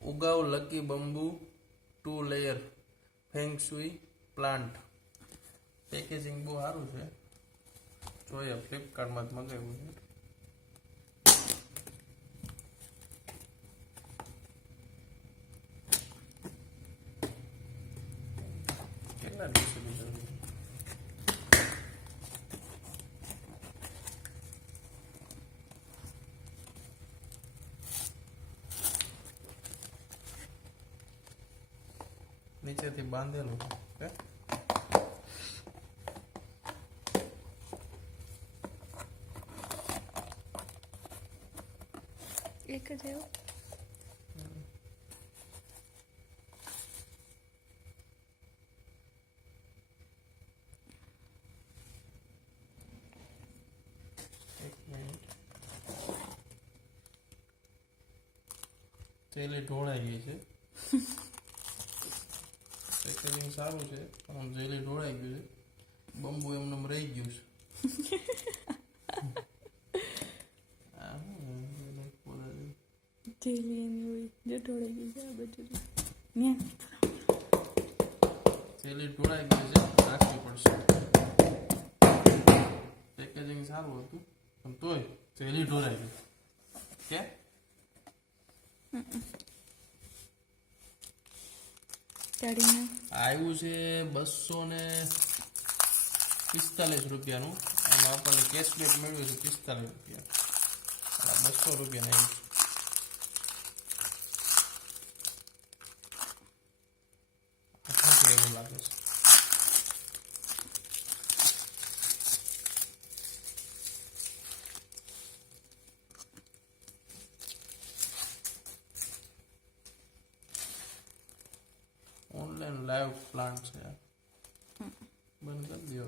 ઉગાઉ lucky bamboo 2 layer feng shui plant. Packaging બહુ સારું છે. જોઈએ ફ્લિપકાર્ટમાં જ મંગાવ્યું છે. કેટલા દિવસે લીધું? નીચેથી બાંધેલું છે. એક જ આવ્યો. થેલી ઢોળાઈ ગઈ છે. પેકેજિંગ સારું છે પણ જેલી ઢોળાઈ ગયું છે. બંબુ એમને રહી ગયું છે. જેલી એની હોય જે ઢોળાઈ ગઈ છે આ બધું જેલી ઢોળાઈ ગઈ છે, નાખવી પડશે. પેકેજિંગ સારું હતું પણ તોય જેલી ઢોળાઈ ગઈ. કે આવ્યું છે 245 રૂપિયાનું. એમાં આપણને કેશબેક મળ્યું છે 45 રૂપિયા. 200 રૂપિયા આવ્યું. એવું લાગે છે. ઓનલાઈન લાઈવ પ્લાન્ટ છે. બંધ કરી દો.